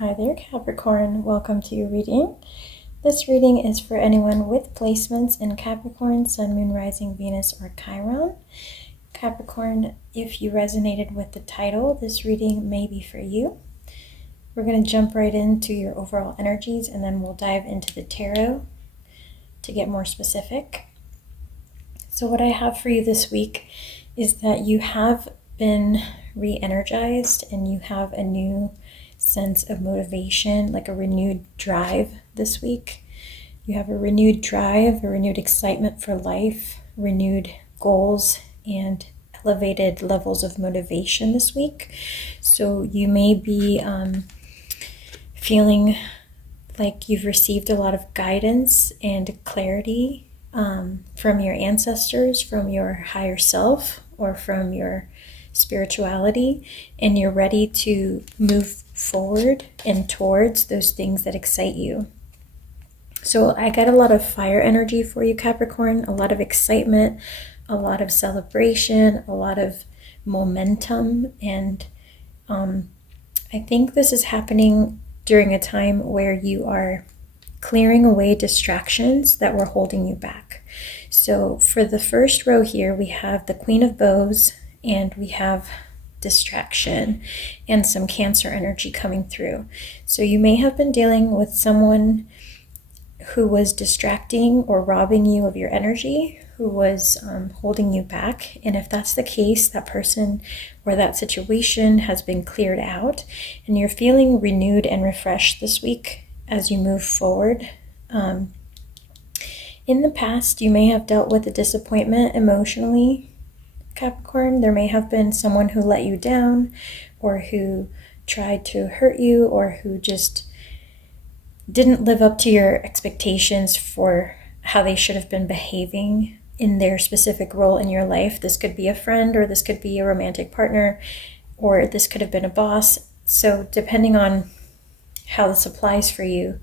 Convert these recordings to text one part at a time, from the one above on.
Hi there, Capricorn. Welcome to your reading. This reading is for anyone with placements in Capricorn, Sun, Moon, Rising, Venus, or Chiron. Capricorn, if you resonated with the title, this reading may be for you. We're going to jump right into your overall energies and then we'll dive into the tarot to get more specific. So what I have for you this week is that you have been re-energized and you have a new sense of motivation, like a renewed drive this week. You have a renewed drive, a renewed excitement for life, renewed goals, and elevated levels of motivation this week. So you may be feeling like you've received a lot of guidance and clarity from your ancestors, from your higher self, or from your spirituality, and you're ready to move forward and towards those things that excite you. So I got a lot of fire energy for you, Capricorn, a lot of excitement, a lot of celebration, a lot of momentum, and I think this is happening during a time where you are clearing away distractions that were holding you back. So for the first row here, we have the Queen of Bows, and we have distraction and some Cancer energy coming through. So you may have been dealing with someone who was distracting or robbing you of your energy, who was holding you back. And if that's the case, that person or that situation has been cleared out and you're feeling renewed and refreshed this week as you move forward. In the past, you may have dealt with a disappointment emotionally, Capricorn. There may have been someone who let you down or who tried to hurt you or who just didn't live up to your expectations for how they should have been behaving in their specific role in your life. This could be a friend, or this could be a romantic partner, or this could have been a boss. So depending on how this applies for you,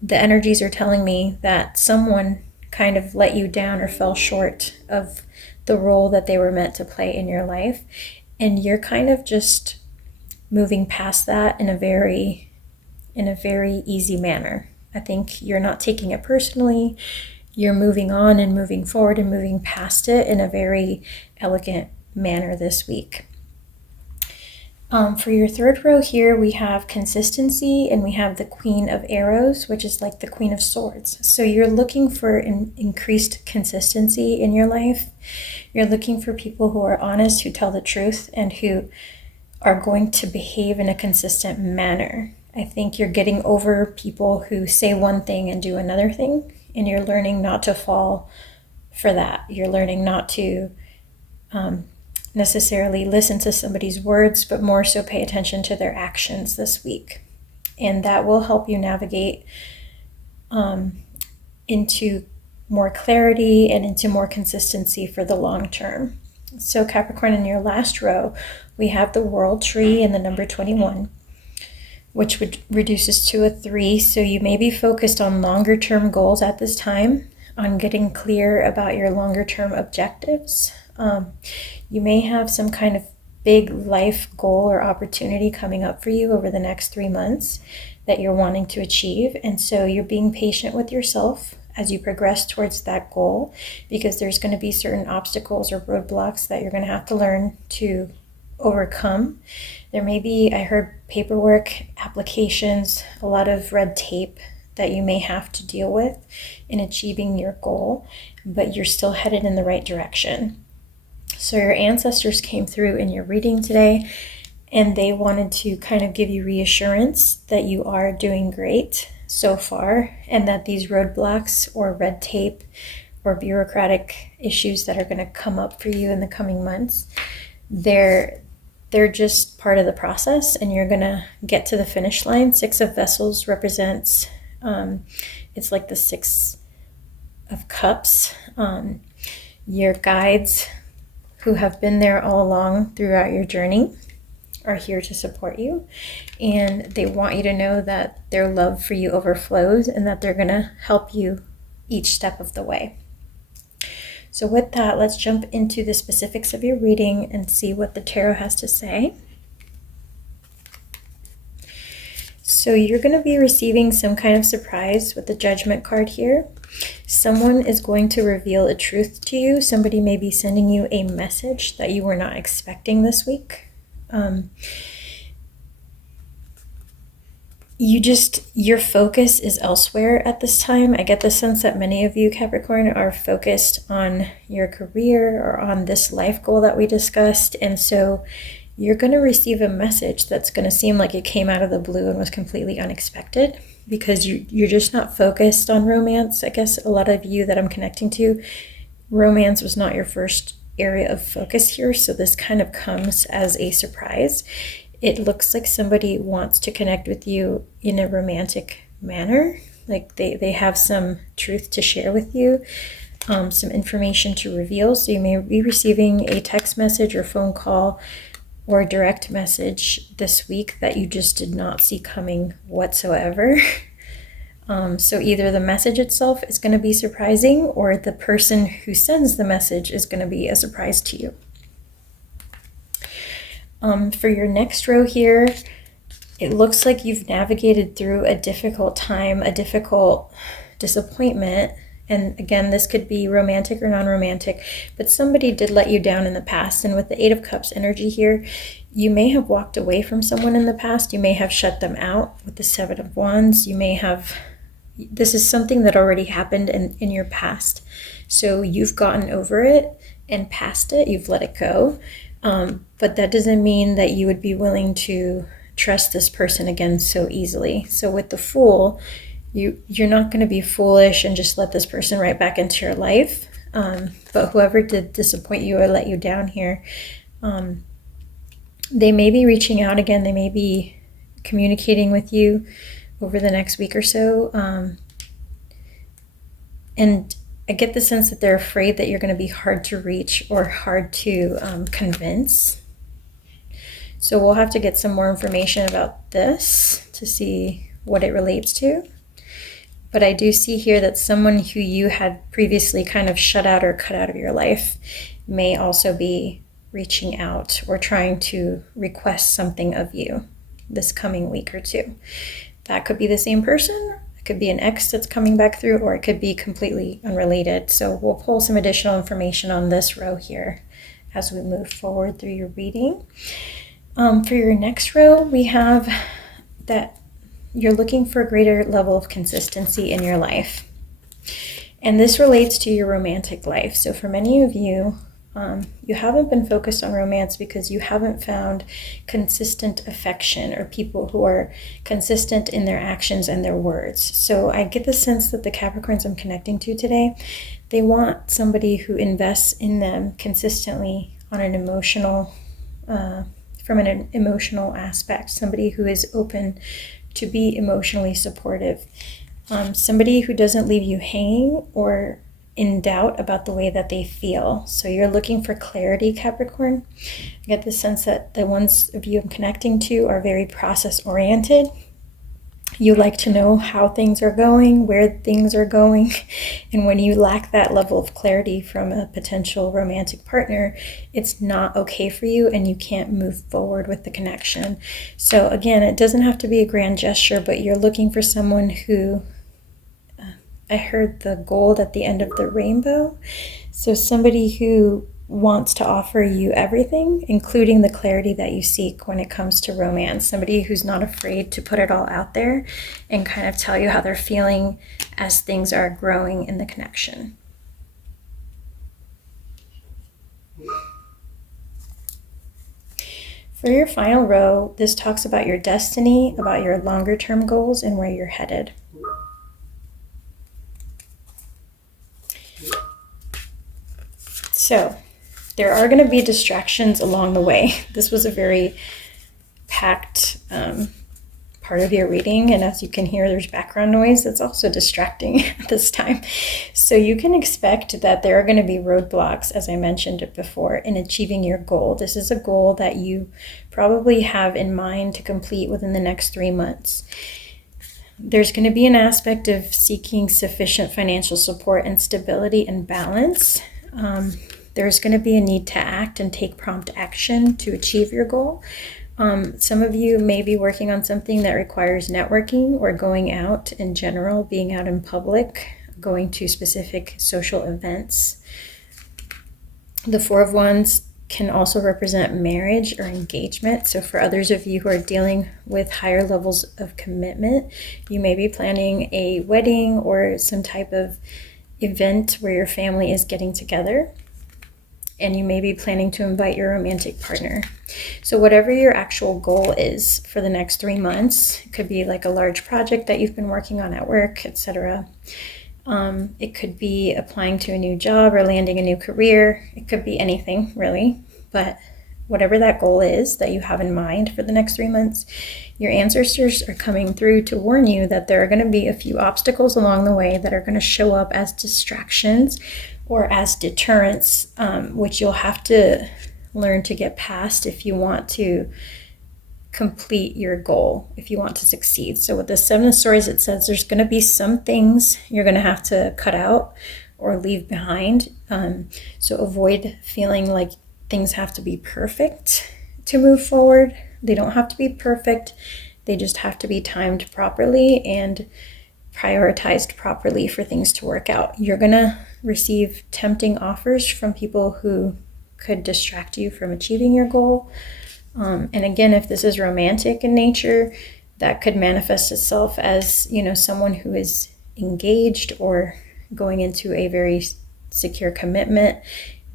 the energies are telling me that someone kind of let you down or fell short of the role that they were meant to play in your life. And you're kind of just moving past that in a very easy manner. I think you're not taking it personally. You're moving on and moving forward and moving past it in a very elegant manner this week. For your third row here, we have consistency, and we have the Queen of Arrows, which is like the Queen of Swords. So you're looking for increased consistency in your life. You're looking for people who are honest, who tell the truth, and who are going to behave in a consistent manner. I think you're getting over people who say one thing and do another thing, and you're learning not to fall for that. You're learning not to necessarily listen to somebody's words, but more so pay attention to their actions this week. And that will help you navigate into more clarity and into more consistency for the long term. So Capricorn, in your last row, we have the World Tree and the number 21, which reduces to a 3. So you may be focused on longer term goals at this time, on getting clear about your longer term objectives. You may have some kind of big life goal or opportunity coming up for you over the next 3 months that you're wanting to achieve. And so you're being patient with yourself as you progress towards that goal, because there's going to be certain obstacles or roadblocks that you're going to have to learn to overcome. There may be, I heard, paperwork, applications, a lot of red tape that you may have to deal with in achieving your goal, but you're still headed in the right direction. So your ancestors came through in your reading today, and they wanted to kind of give you reassurance that you are doing great so far, and that these roadblocks or red tape or bureaucratic issues that are going to come up for you in the coming months, they're just part of the process, and you're going to get to the finish line. 6 of Vessels represents, it's like the 6 of Cups. Your guides who have been there all along throughout your journey are here to support you, and they want you to know that their love for you overflows and that they're going to help you each step of the way. So with that, let's jump into the specifics of your reading and see what the tarot has to say. So you're going to be receiving some kind of surprise with the Judgment card here. Someone is going to reveal a truth to you. Somebody may be sending you a message that you were not expecting this week. Your focus is elsewhere at this time. I get the sense that many of you, Capricorn, are focused on your career or on this life goal that we discussed. And so you're going to receive a message that's going to seem like it came out of the blue and was completely unexpected, because you're just not focused on romance. I guess a lot of you that I'm connecting to, romance was not your first area of focus here. So this kind of comes as a surprise. It looks like somebody wants to connect with you in a romantic manner. Like they have some truth to share with you, some information to reveal. So you may be receiving a text message or phone call or a direct message this week that you just did not see coming whatsoever. So either the message itself is going to be surprising, or the person who sends the message is going to be a surprise to you. For your next row here, it looks like you've navigated through a difficult time, a difficult disappointment. And again, this could be romantic or non-romantic, but somebody did let you down in the past. And with the Eight of Cups energy here, you may have walked away from someone in the past. You may have shut them out with the Seven of Wands. You may have, this is something that already happened in your past. So you've gotten over it and past it. You've let it go. But that doesn't mean that you would be willing to trust this person again so easily. So with the Fool, you're not going to be foolish and just let this person right back into your life. But whoever did disappoint you or let you down here, they may be reaching out again. They may be communicating with you over the next week or so. And I get the sense that they're afraid that you're going to be hard to reach or hard to convince. So we'll have to get some more information about this to see what it relates to. But I do see here that someone who you had previously kind of shut out or cut out of your life may also be reaching out or trying to request something of you this coming week or two. That could be the same person. It could be an ex that's coming back through, or it could be completely unrelated. So we'll pull some additional information on this row here as we move forward through your reading. For your next row, we have that you're looking for a greater level of consistency in your life. And this relates to your romantic life. So for many of you, you haven't been focused on romance because you haven't found consistent affection or people who are consistent in their actions and their words. So I get the sense that the Capricorns I'm connecting to today, they want somebody who invests in them consistently on an emotional, from an emotional aspect, somebody who is open to be emotionally supportive, somebody who doesn't leave you hanging or in doubt about the way that they feel. So you're looking for clarity, Capricorn. I get the sense that the ones of you I'm connecting to are very process-oriented. You like to know how things are going, where things are going. And when you lack that level of clarity from a potential romantic partner, it's not okay for you and you can't move forward with the connection. So again, it doesn't have to be a grand gesture, but you're looking for someone who, I heard the gold at the end of the rainbow. So somebody who wants to offer you everything, including the clarity that you seek when it comes to romance. Somebody who's not afraid to put it all out there and kind of tell you how they're feeling as things are growing in the connection. For your final row, this talks about your destiny, about your longer term goals, and where you're headed. So there are going to be distractions along the way. This was a very packed part of your reading, and as you can hear, there's background noise that's also distracting at this time. So you can expect that there are going to be roadblocks, as I mentioned before, in achieving your goal. This is a goal that you probably have in mind to complete within the next 3 months. There's going to be an aspect of seeking sufficient financial support and stability and balance. There's going to be a need to act and take prompt action to achieve your goal. Some of you may be working on something that requires networking or going out in general, being out in public, going to specific social events. The Four of Wands can also represent marriage or engagement. So for others of you who are dealing with higher levels of commitment, you may be planning a wedding or some type of event where your family is getting together, and you may be planning to invite your romantic partner. So whatever your actual goal is for the next 3 months, it could be like a large project that you've been working on at work, etc. It could be applying to a new job or landing a new career. It could be anything, really. But whatever that goal is that you have in mind for the next 3 months, your ancestors are coming through to warn you that there are going to be a few obstacles along the way that are going to show up as distractions or as deterrents, which you'll have to learn to get past if you want to complete your goal, if you want to succeed. So with the Seven of Swords, it says there's going to be some things you're going to have to cut out or leave behind. So avoid feeling like things have to be perfect to move forward. They don't have to be perfect. They just have to be timed properly and prioritized properly for things to work out. You're going to receive tempting offers from people who could distract you from achieving your goal. And again, if this is romantic in nature, that could manifest itself as, someone who is engaged or going into a very secure commitment,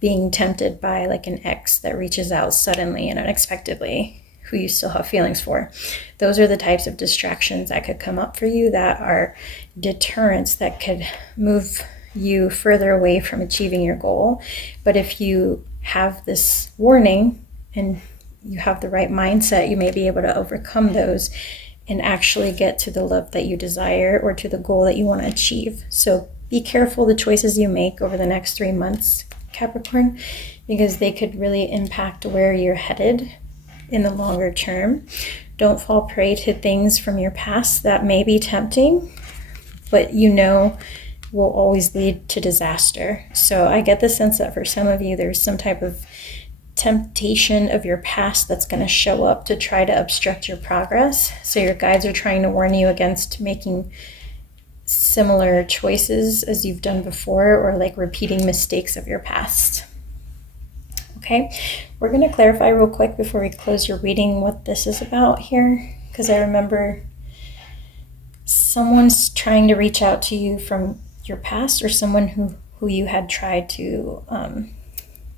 being tempted by like an ex that reaches out suddenly and unexpectedly, who you still have feelings for. Those are the types of distractions that could come up for you that are deterrents that could move you further away from achieving your goal. But if you have this warning and you have the right mindset, you may be able to overcome those and actually get to the love that you desire or to the goal that you want to achieve. So be careful the choices you make over the next 3 months, Capricorn, because they could really impact where you're headed in the longer term. Don't fall prey to things from your past that may be tempting, but will always lead to disaster. So I get the sense that for some of you, there's some type of temptation of your past that's going to show up to try to obstruct your progress. So your guides are trying to warn you against making similar choices as you've done before, or like repeating mistakes of your past. Okay, we're going to clarify real quick before we close your reading what this is about here, because I remember someone's trying to reach out to you from your past, or someone who you had tried to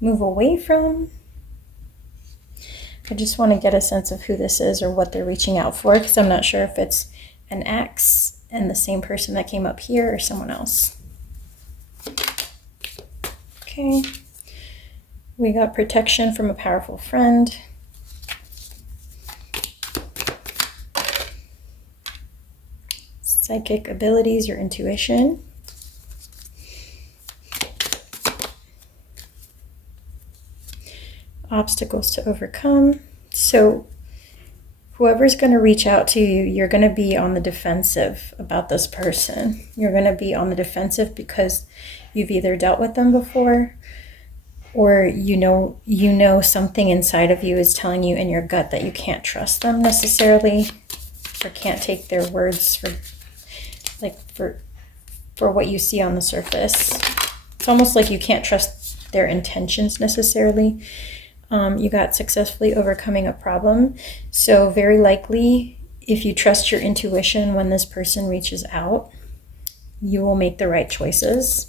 move away from. I just want to get a sense of who this is or what they're reaching out for, because I'm not sure if it's an ex and the same person that came up here or someone else. Okay. We got protection from a powerful friend. Psychic abilities, your intuition. Obstacles to overcome. So whoever's going to reach out to you, you're going to be on the defensive about this person. You're going to be on the defensive because you've either dealt with them before, or you know something inside of you is telling you in your gut that you can't trust them necessarily, or can't take their words for what you see on the surface. It's almost like you can't trust their intentions necessarily. You got successfully overcoming a problem. So very likely, if you trust your intuition when this person reaches out, you will make the right choices.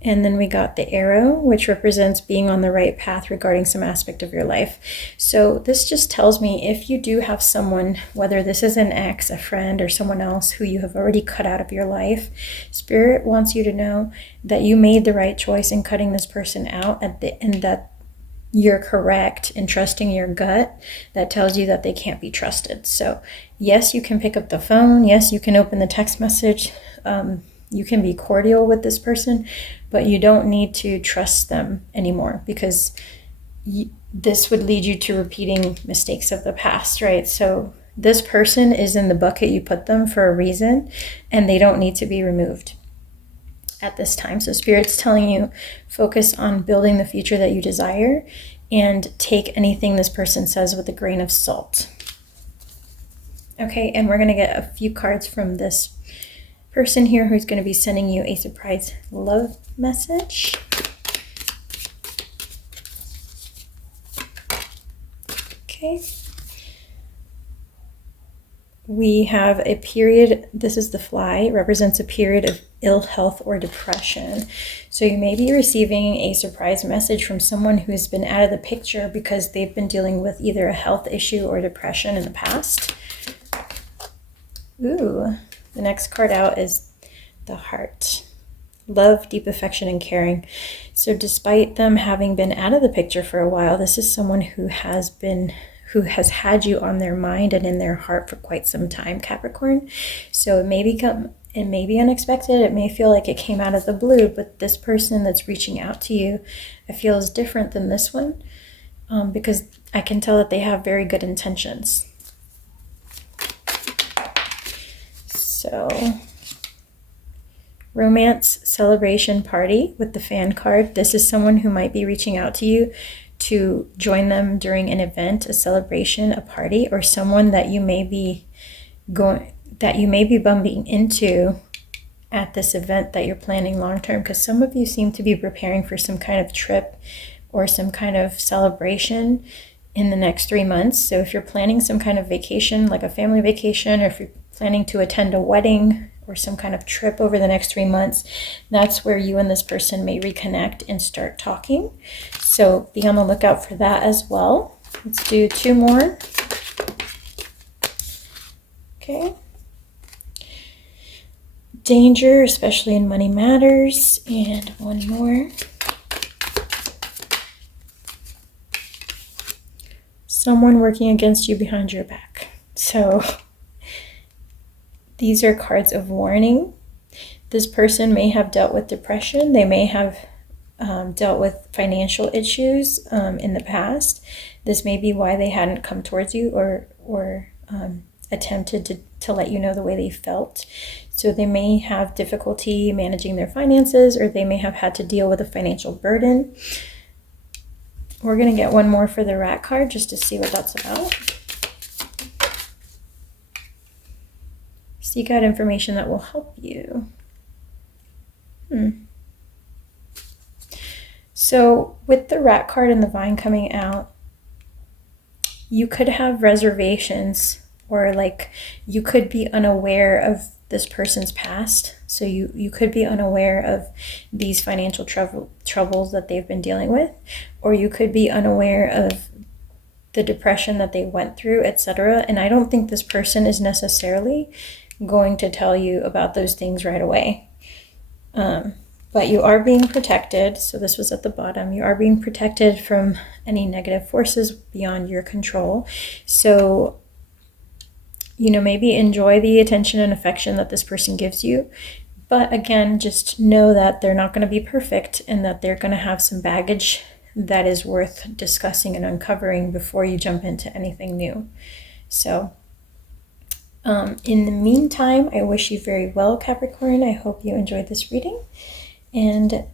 And then we got the arrow, which represents being on the right path regarding some aspect of your life. So this just tells me if you do have someone, whether this is an ex, a friend, or someone else who you have already cut out of your life, Spirit wants you to know that you made the right choice in cutting this person out, and that you're correct in trusting your gut that tells you that they can't be trusted. So yes, you can pick up the phone. Yes, you can open the text message. You can be cordial with this person, but you don't need to trust them anymore, because this would lead you to repeating mistakes of the past, right? So this person is in the bucket you put them for a reason, and they don't need to be removed. at this time. So Spirit's telling you, focus on building the future that you desire and take anything this person says with a grain of salt. Okay, and we're going to get a few cards from this person here who's going to be sending you a surprise love message. Okay. We have a period, this is the fly, it represents a period of ill health or depression. So you may be receiving a surprise message from someone who has been out of the picture because they've been dealing with either a health issue or depression in the past. Ooh, the next card out is the Heart. Love, deep affection, and caring. So despite them having been out of the picture for a while, this is someone who has had you on their mind and in their heart for quite some time, Capricorn. So it may be unexpected. It may feel like it came out of the blue, but this person that's reaching out to you, I feel, is different than this one, because I can tell that they have very good intentions. So, romance, celebration, party with the Fan card. This is someone who might be reaching out to you to join them during an event, a celebration, a party, or someone that you may be bumping into at this event that you're planning long term, because some of you seem to be preparing for some kind of trip or some kind of celebration in the next 3 months. So if you're planning some kind of vacation, like a family vacation, or if you're planning to attend a wedding or some kind of trip over the next 3 months, that's where you and this person may reconnect and start talking. So be on the lookout for that as well. Let's do 2 more. Okay. Danger, especially in money matters. And 1 more. Someone working against you behind your back. So these are cards of warning. This person may have dealt with depression. They may have dealt with financial issues in the past. This may be why they hadn't come towards you or attempted to let you know the way they felt. So they may have difficulty managing their finances, or they may have had to deal with a financial burden. We're going to get 1 more for the Rat card just to see what that's about. Seek out information that will help you. So with the Rat card and the Vine coming out, you could have reservations, or like you could be unaware of this person's past. So you could be unaware of these financial troubles that they've been dealing with, or you could be unaware of the depression that they went through, etc. And I don't think this person is necessarily going to tell you about those things right away. But you are being protected. So this was at the bottom. You are being protected from any negative forces beyond your control. So, maybe enjoy the attention and affection that this person gives you. But again, just know that they're not going to be perfect, and that they're going to have some baggage that is worth discussing and uncovering before you jump into anything new. So in the meantime, I wish you very well, Capricorn. I hope you enjoyed this reading. And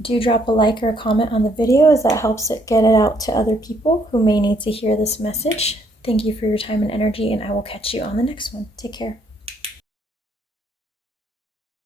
do drop a like or a comment on the video, as that helps it get it out to other people who may need to hear this message. Thank you for your time and energy, and I will catch you on the next one. Take care.